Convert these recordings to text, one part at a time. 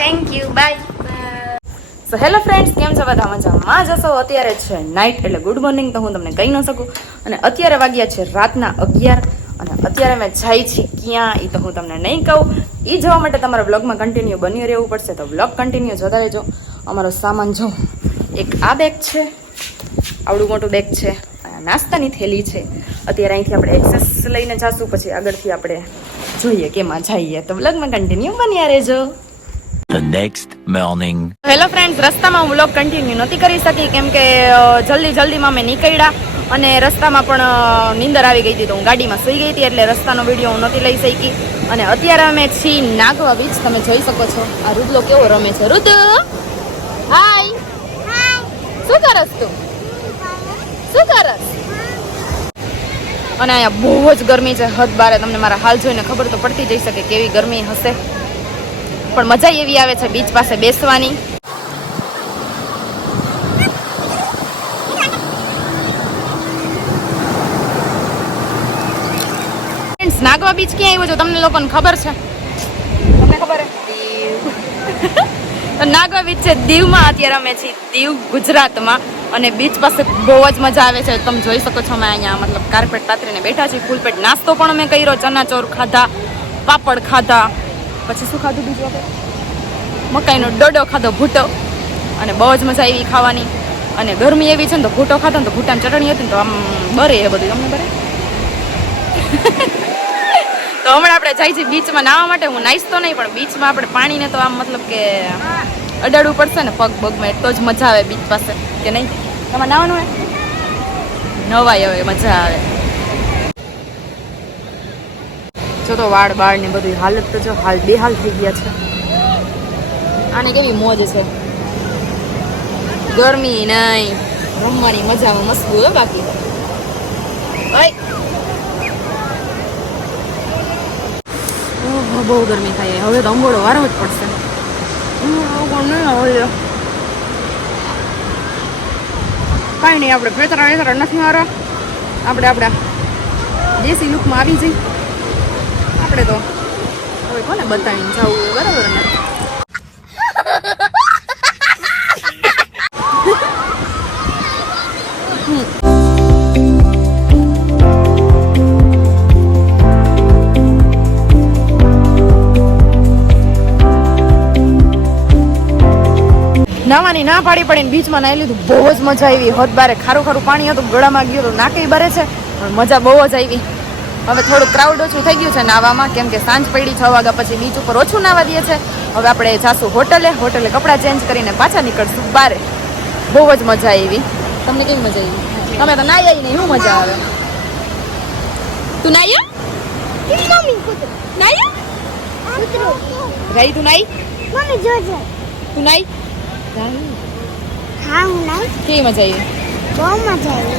Thank you bye so hello friends કેમ છો? બધા મજામાં જશો અત્યારે છે નાઇટ એટલે ગુડ મોર્નિંગ તો હું તમને કહી ન શકું. અને અત્યારે વાગ્યા છે રાતના અગિયાર અને અત્યારે મેં જાય છે ક્યાં એ તો હું તમને નહીં કહું. એ જોવા માટે તમારા બ્લોગમાં કન્ટિન્યુ બન્યું રહેવું પડશે, તો બ્લોગ કન્ટિન્યુ જોતા રહેજો. અમારો સામાન જો, એક આ બેગ છે, આવડું મોટું બેગ છે નાસ્તાની થેલી છે. અત્યારે અહીંથી આપણે એક્સેસ લઈને જઈશું પછી આગળથી આપણે જોઈએ કેમાં જઈએ તો બ્લોગમાં કન્ટિન્યુ બન્યા રહેજો. The next morning. Hello friends રસ્તામાં હું વ્લોગ કન્ટિન્યુ નથી કરી શકી. કેમ કે જલ્દી જલ્દીમાં મેં નીકળ્યા અને રસ્તામાં પણ નિંદર નીંદર આવી ગઈ હતી તો હું ગાડીમાં સૂઈ ગઈ હતી એટલે રસ્તાનો વીડિયો હું નહોતી લઈ શકી. અને અત્યારે અમે છીએ નાગવા બીચ તમે જોઈ શકો છો. આ રુદલો કેવો રમે છે. રુદ હાય શું કરસ તું? શું કરસ? અને અહીંયા બહુ જ ગરમી છે. હદ બારે તમને મારા હાલ જોઈને ખબર તો પડતી જઈ શકે કેવી ગરમી હશે. પણ મજા એવી આવે છે બીચ પાસે બેસવાની. નાગવા બીચ ક્યાં આવ્યો છો? તમને લોકોને ખબર છે? તમને ખબર છે તો નાગવા બીચ છે દીવમાં અત્યારે અમે છીએ. દીવ ગુજરાતમાં અને બીચ પાસે બહુ જ મજા આવે છે. તમે જોઈ શકો છો અમે અહીંયા મતલબ કાર્પેટ પાથરીને બેઠા છીએ. ફૂલ પેટ નાસ્તો પણ અમે કર્યો. ચના ચોર ખાધા, પાપડ ખાધા, પછી શું ખાધું બીજું આપણે? મકાઈનો ડોડો ખાધો, ભૂટો. અને બહુ જ મજા આવી ખાવાની. અને ગરમી એવી છે ને તો ભૂટો ખાધો ને તો ભૂટાની ચટણી હતી ને તો આમ બરે એ બધું. તમને બરે? તો હમણાં આપણે જાય છે બીચમાં નાહવા માટે. હું નાઈશ તો નહીં, પણ બીચમાં આપણે પાણીને તો આમ મતલબ કે અડાડવું પડશે ને પગ પગમાં તો જ મજા આવે બીચ પાસે. કે નહીં? તમારે નાવાનું હોય? નવાય હવે, મજા આવે. જો તો વાળ, બાળ ને બધું હાલત તો જો હાલ બે હાલ થઈ ગયા છે. આને કેવી મોજ છે. ગરમી નહીં, રમવાની મજામાં મસ્ત હોય બાકી. બહુ ગરમી થાય. હવે તો અંબોળો વારવો જ પડશે. પણ નહીં હવે કાંઈ નહીં, આપણે ફેતરા વેતરા નથી મારા આપણે આપણા દેશી લુકમાં આવી જઈ આપણે તો હવે કોને બતાવીને જવું? બરાબર ને? નાવાની ના પાડી પડીને બીચમાં નાહી લીધું. બહુ જ મજા આવી. હદ બારે ખારું ખારું પાણી હતું ગળામાં ગયું તો નાકે બરે છે પણ મજા બહુ જ આવી. હવે થોડું ક્રાઉડ ઓછું થઈ ગયું છે નાવામાં કેમ કે સાંજ પડી છ વાગ્યા પછી બીચ ઉપર ઓછું નાવા દે છે. હવે આપણે જાશું હોટલે. હોટલે કપડાં ચેન્જ કરીને પાછા નીકળશું બારે. બહુ જ મજા આવી. તમને કેવી મજા આવી? તમે તો નાઈ આવી નહીં શું મજા આવે. તું નાઈ કૂતરો. ગઈ તું નાઈ મમ્મી જોજો. તું નાઈ હા હું નહીં કેવી મજા આવી? બહુ મજા આવી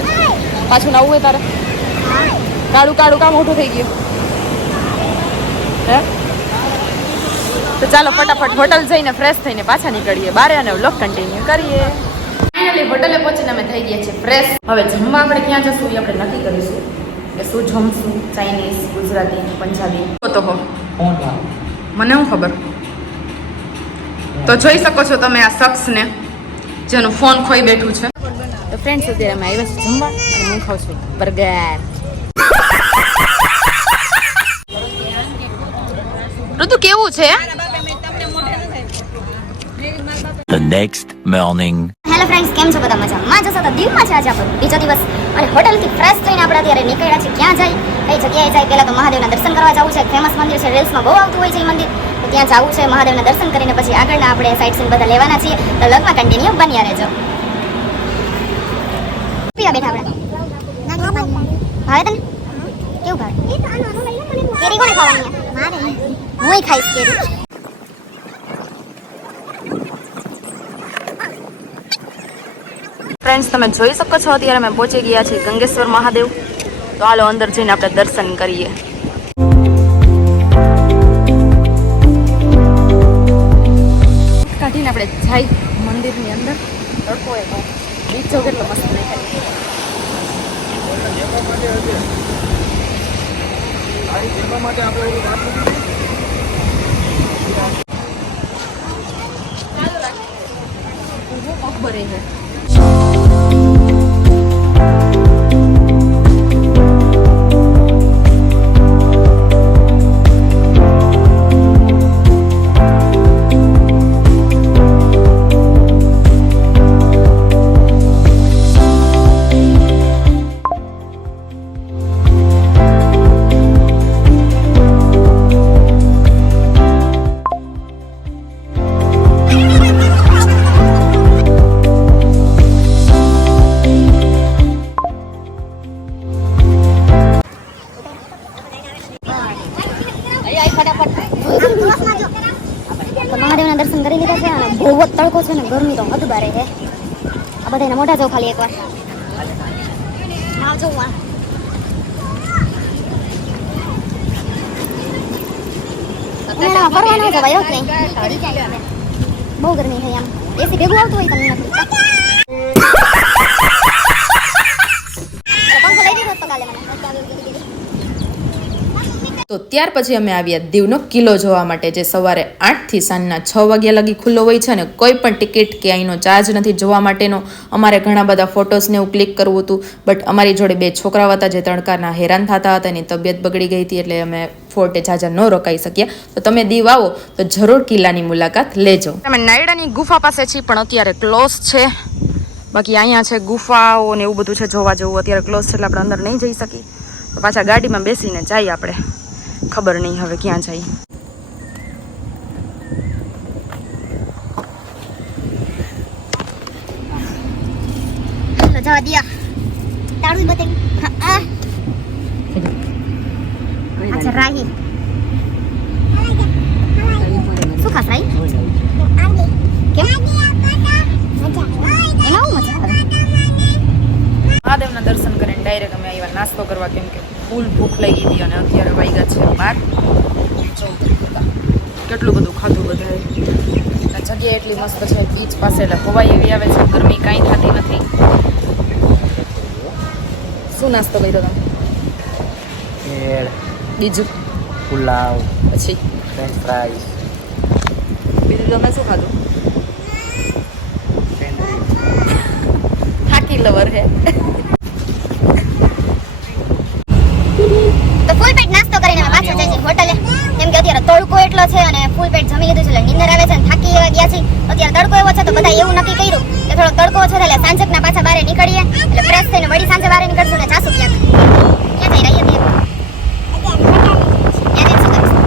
પાછું નવું હોય તારે? કાળું કાળું કામ મોટું થઈ ગયું. હે? તો ચાલો ફટાફટ હોટલ જઈને ફ્રેશ થઈને પાછા નીકળીએ. બારે અને વ્લોગ કન્ટિન્યુ કરીએ. ફાઇનલી હોટલે પહોંચીને અમે થઈ ગયા છીએ ફ્રેશ હવે જમવા આપણે ક્યાં જશું એ આપણે નક્કી કરીશું. કે શું જમશું? ચાઇનીઝ ગુજરાતી પંજાબી. તો હો. મને શું ખબર? તો જોઈ શકો છો તમે આ શખ્સને જેનું ફોન ખોઈ બેઠું છે. તો ફ્રેન્ડ્સ અત્યારે અમે આવ્યા છે જમવા અને હું ખાઉં છું બર્ગર. ઋતુ કેવું છે? The next morning. Hello friends કેમ છો બધા મજામાં? જશો તો દીવમાં છે આજે આપણો. બીજો દિવસ અને હોટલથી ફ્રેશ થઈને આપણે અત્યારે નીકળ્યા છે ક્યાં જાય? કઈ જગ્યાએ જાય? પહેલા તો મહાદેવના દર્શન કરવા જવું છે. ફેમસ મંદિર છે રીલ્સમાં બહુ આવતું હોય છે એ મંદિર. ત્યાં જવું છે. મહાદેવના દર્શન કરીને પછી આગળના આપણે સાઈડ સીન બધા લેવાના છીએ. તો લગમાં કન્ટિન્યુ બન્યા રહેજો પીવા બેઠા ભાવે તને? કેવું ભાવે? કેરી કોને ખાવાની? હું ખાઈશ કેરી. ફ્રેન્ડ્સ તમે જોઈ શકો છો, અત્યારે અમે પહોંચી ગયા છીએ ગંગેશ્વર મહાદેવ. તો હાલો અંદર જઈને આપણે દર્શન કરીએ. બીજો કેટલો મસ્ત દેખાય. ખબર મોઢા જવું ખાલી એકવાર. આવજો વા ઉનાળામાં ફરવા ન જવાય હો ક્યાંય. બહુ ગરમી થઈ આમ એસી ભેગું આવતું હોય તમને નથી પંખો લઈ દીધો તો કાલે મને. તો ત્યાર પછી અમે આવ્યા દીવનો કિલ્લો જોવા માટે, જે સવારે આઠથી સાંજના છ વાગ્યા લગી ખુલ્લો હોય છે અને કોઈ પણ ટિકિટ કે અહીંનો ચાર્જ નથી જોવા માટેનો. અમારે ઘણા બધા ફોટોસને એવું ક્લિક કરવું હતું બટ અમારી જોડે બે છોકરાઓ હતા જે તણકારના હેરાન થતા હતા, એની તબિયત બગડી ગઈ હતી એટલે અમે ફોર્ટે જાજા ન રોકાઈ શક્યા. તો તમે દીવ આવો, તો જરૂર કિલ્લાની મુલાકાત લેજો. અમે નાયડાની ગુફા પાસે છીએ, પણ અત્યારે ક્લોઝ છે. બાકી અહીંયા છે ગુફાઓ ને એવું બધું છે, જોવા જવું અત્યારે ક્લોઝ છે, એટલે આપણે અંદર નહીં જઈ શકીએ. તો પાછા ગાડીમાં બેસીને જઈએ આપણે. ખબર નહીં હવે ક્યાં જઈ જવા દિયા. તાળું બતાવી હા અચ્છા રાહી. શું ખાસ રાહી? મહાદેવના દર્શન કરીને ડાયરેક્ટ અમે આવ્યા નાસ્તો કરવા કેમ કે ફૂલ ભૂખ લાગી હતી અને અત્યારે વાગ્યા છે બાર. કેટલું બધું ખાધું બધાએ? જગ્યા એટલી મસ્ત છે બીચ પાસે એટલે હવા એવી આવે છે ગરમી કાંઈ થતી નથી. શું નાસ્તો કર્યો તમે? બીજું? પુલાવ પછી? ફ્રેન્ચ ફ્રાઈસ બીજું તમે શું ખાધું? થાકી લવર હે તો ફૂલ પેટ નાસ્તો કરીને અમે પાછા જઈએ છીએ હોટલે કેમ કે અત્યારે તડકો એટલો છે અને ફૂલ પેટ જમી લીધું છે એટલે નીંદર આવે છે અને થાકી એવા ગયા છે અત્યારે તડકો એવો છે તો બધા એવું નક્કી કર્યું કે થોડો તડકો છે એટલે સાંજકના પાછા બારે નીકળીએ, એટલે ફ્રેશ થઈને વળી સાંજે બહાર નીકળશું ને જાશું ક્યાંક ક્યાં જઈ રહ્યા છીએ ત્યાં જઈને શું કરીશું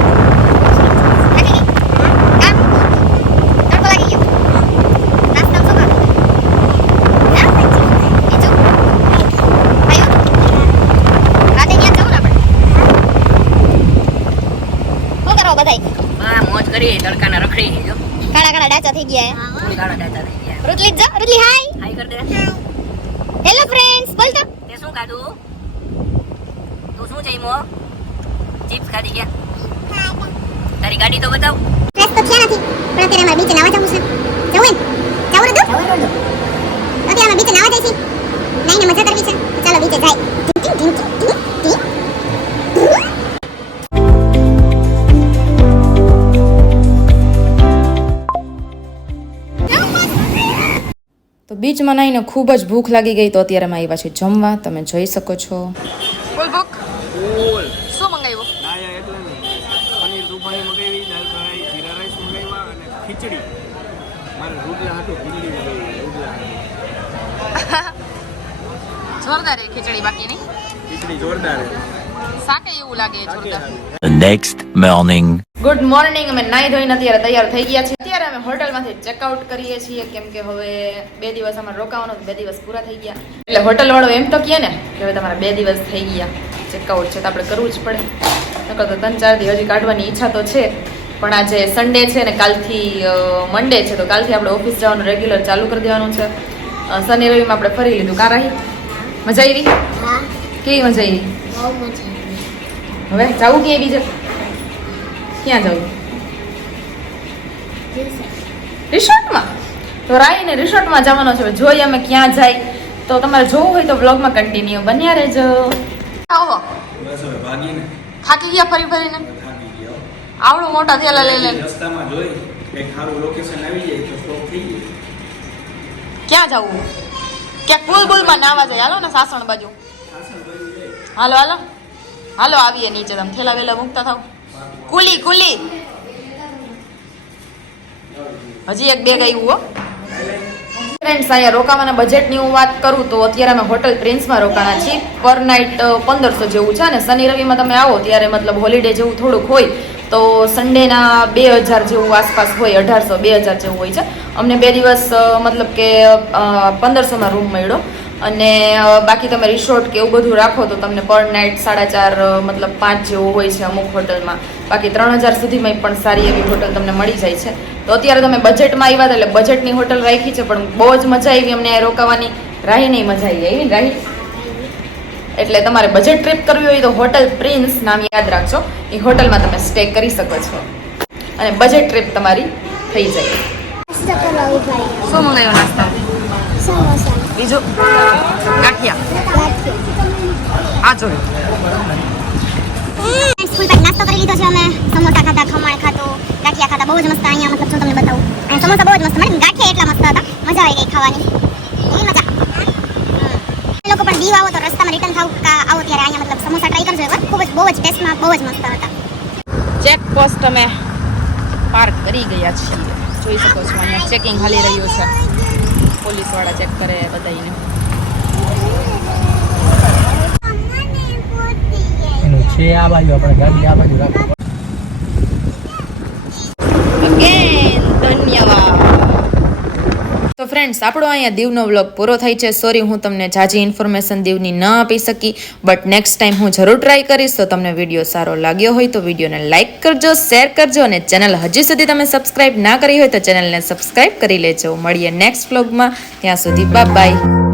થાકી ગઈ કામ તડકો લાગી ગયો નાસ્તામાં શું ખાધું હા બીજું ખાયું રાતે ક્યાં જવું ને આપણે શું કરો બધાય હા મોજ કરીએ તડકાના રખડી જો કાળા કાળા ડાચા થઈ ગયા. ગયા જો રુતલી હાય હાઈ કર દે. હેલો ફ્રેન્ડ્સ બોલ તો. તે શું ખાધું? તો શું જઈમો ચિપ્સ ખાધી ગયા? તારી ગાડી તો બતાવ. ફ્રેશ તો ક્યાં નથી. પણ અત્યારે અમારે બીચે નાવા જવું છે. જવું ને જવું રદુ અત્યારે અમે બીચે નાવા જઈએ નહીં ને મજા કરવી છે. ચાલો બીચે જાય. ઢીંકી ઢીંકી ટીમ બીચમાં નાહીને ખૂબ જ ભૂખ લાગી ગઈ તો અત્યારે અમે આવ્યા છે જમવા. તમે જોઈ શકો છો. બોલ ભૂખ? શું મંગાવ્યું? નાયા એટલે નહીં. પનીર દુભાઈ મંગાવી દાળ ફ્રાય જીરા રાઈસ મંગાવ્યા અને ખીચડી. મારે રોટલા હતો ખીચડી મંગાવી રોટલા જોરદાર છે ખીચડી બાકીની. ખીચડી જોરદાર છે. શાકે એવું લાગે જોરદાર. નેક્સ્ટ મોર્નિંગ ગુડ મોર્નિંગ અમે નાઈ ધોઈને અત્યારે તૈયાર થઈ ગયા છીએ. અત્યારે અમે હોટલમાંથી ચેકઆઉટ કરીએ છીએ કેમ કે હવે બે દિવસ અમારે રોકાવાનો બે દિવસ પૂરા થઈ ગયા. એટલે હોટલ વાળો એમ તો કહે ને કે હવે તમારા બે દિવસ થઈ ગયા. ચેકઆઉટ છે તો આપણે કરવું જ પડે. નકર તો ત્રણ ચાર દિવસ હજી કાઢવાની ઈચ્છા તો છે. પણ આજે સન્ડે છે ને કાલથી મંડે છે તો કાલથી આપણે ઓફિસ જવાનું રેગ્યુલર ચાલુ કરી દેવાનું છે. શનિ રવિમાં આપણે ફરી લીધું. કા રહી? મજા આવી? કેવી મજા આવી? હવે જવું ક્યાંય બીજે? ક્યાં જવું? રિસોર્ટમાં તો રાઈને રિસોર્ટમાં જવાનો છે. જોઈએ અમે ક્યાં જાય. તો તમારે જોવું હોય તો બ્લોગમાં કન્ટિન્યુ બન્યા રહેજો. આવો. બસ હવે ભાગીને થાકી ગયા ફરી ફરીને? આવડું મોટા થેલા લઈ લઈને. રસ્તામાં જોઈ કંઈક સારું લોકેશન આવી જાય તો સ્ટોપ થઈ જાય. ક્યાં જવું? ક્યાંક કુલ બુલમાં નાવા જાય. હાલો ને સાસણ બાજુ. હાલો હાલો. હાલો આવીએ નીચે. તમે થેલા વેલા મૂકતા થાવ. કુલી કુલી. હજી એક બેગ આવ્યું હો. ફ્રેન્ડ્સ અહીંયા રોકાવાના બજેટની હું વાત કરું તો અત્યારે અમે હોટલ પ્રિન્સમાં રોકાણા છીએ. પર નાઇટ પંદરસો જેવું છે અને શનિ રવિમાં તમે આવો ત્યારે મતલબ હોલિડે જેવું થોડુંક હોય તો સન્ડેના બે હજાર જેવું આસપાસ હોય, અઢારસો, બે હજાર જેવું હોય છે. અમને બે દિવસ મતલબ કે પંદરસોમાં રૂમ મળ્યો. અને બાકી તમે રિસોર્ટ કે એવું બધું રાખો તો તમને પર નાઇટ સાડા ચાર મતલબ પાંચ જેવું હોય છે અમુક હોટલમાં બાકી ત્રણ હજાર સુધીમાં પણ સારી એવી હોટલ તમને મળી જાય છે. તો અત્યારે તમે બજેટમાં આવ્યા એટલે બજેટની હોટલ રાખી છે પણ બહુ જ મજા આવી. અમને આ રોકાવાની રાહી નહીં મજા આવી. આવી રાહી. એટલે તમારે બજેટ ટ્રીપ કરવી હોય તો હોટલ પ્રિન્સ નામ યાદ રાખજો. એ હોટલમાં તમે સ્ટે કરી શકો છો. અને બજેટ ટ્રીપ તમારી થઈ જાય. શું મંગાવ્યો નાસ્તા? બીજું? આ જોયું નાસ્તો કરી લીધો છે અમે. સમોસા ખાતા ખમણ ખાધું. ગાંઠિયા ખાતા બહુ જ મસ્ત અહીંયા મતલબ શું તમને બતાવું. અને સમોસા બહુ જ મસ્ત મને ગાંઠિયા એટલા મસ્ત હતા. મજા આવી ગઈ ખાવાની. એવી મજા. લોકો પણ દીવ આવો તો રસ્તામાં રિટર્ન થાવ કા આવો ત્યારે અહીંયા મતલબ સમોસા ટ્રાય કરજો એકવાર. ખૂબ જ બહુ જ ટેસ્ટમાં બહુ જ મસ્ત હતા. ચેક પોસ્ટ અમે પાર્ક કરી ગયા છીએ. જોઈ શકો છો અહીંયા ચેકિંગ હાલી રહ્યું છે. પોલીસવાળા ચેક કરે બધાને છે આ બાજુ આપણે ગાડી આ બાજુ રાખો. ધન્યવાદ. તો ફ્રેન્ડ્સ આપણો અહીંયા દીવનો વ્લોગ પૂરો થાય છે. સોરી હું તમને જાજી ઇન્ફોર્મેશન દીવની ન આપી શકી બટ નેક્સ્ટ ટાઈમ હું જરૂર ટ્રાય કરીશ તો તમને વીડિયો સારો લાગ્યો હોય તો વિડીયોને લાઇક કરજો શેર કરજો અને ચેનલ હજી સુધી તમે સબસ્ક્રાઈબ ના કરી હોય તો ચેનલને સબસ્ક્રાઈબ કરી લેજો. મળીએ નેક્સ્ટ વ્લોગમાં ત્યાં સુધી બાય બાય